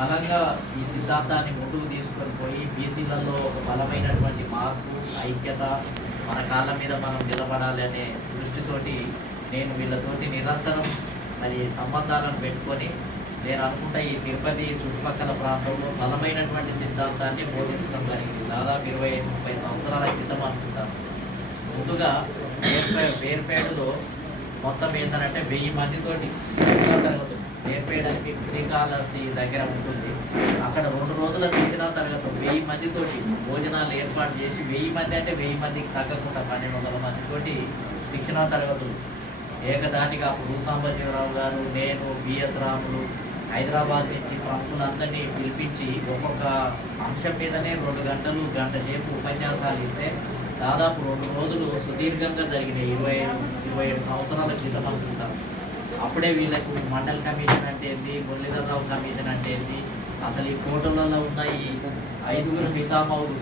బలంగా ఈ సిద్ధాంతాన్ని ముందుకు తీసుకొని పోయి బీసీలలో ఒక బలమైనటువంటి మార్పు ఐక్యత మన కాళ్ళ మీద మనం నిలబడాలి అనే దృష్టితోటి నేను వీళ్ళతోటి నిరంతరం మరి సంబంధాలను పెట్టుకొని నేను అనుకుంటా ఈ తిరుపతి చుట్టుపక్కల ప్రాంతంలో బలమైనటువంటి సిద్ధాంతాన్ని బోధించడం జరిగింది. దాదాపు 25-30 సంవత్సరాల క్రితం అనుకుంటాను. ముందుగా వేర్పేడులో మొత్తం ఏంటంటే 1000 మందితోటి తరగతులు వేర్పేయడానికి శ్రీకాళహస్తి దగ్గర ఉంటుంది. అక్కడ 2 రోజుల శిక్షణ తరగతులు 1000 మందితోటి భోజనాలు ఏర్పాటు చేసి 1000 మంది అంటే 1000 మందికి తగ్గకుండా 1200 మందితోటి శిక్షణ తరగతులు ఏకదాటిగా అప్పుడు సాంబశివరావు గారు, నేను, బిఎస్ రాములు, హైదరాబాద్ నుంచి ప్రముఖులందరినీ పిలిపించి ఒక్కొక్క అంశం మీదనే 2 గంటలు గంట సేపు ఉపన్యాసాలు ఇస్తే దాదాపు 2 రోజులు సుదీర్ఘంగా జరిగినాయి. 27 సంవత్సరాల క్రితం అనుకుంటాం. అప్పుడే వీళ్ళకు మండల్ కమిషన్ అంటే ఏంటి, మురళీధరరావు కమిషన్ అంటే ఏంటి, అసలు ఈ ఫోటోలలో ఉన్న ఈ 5 పితామహులు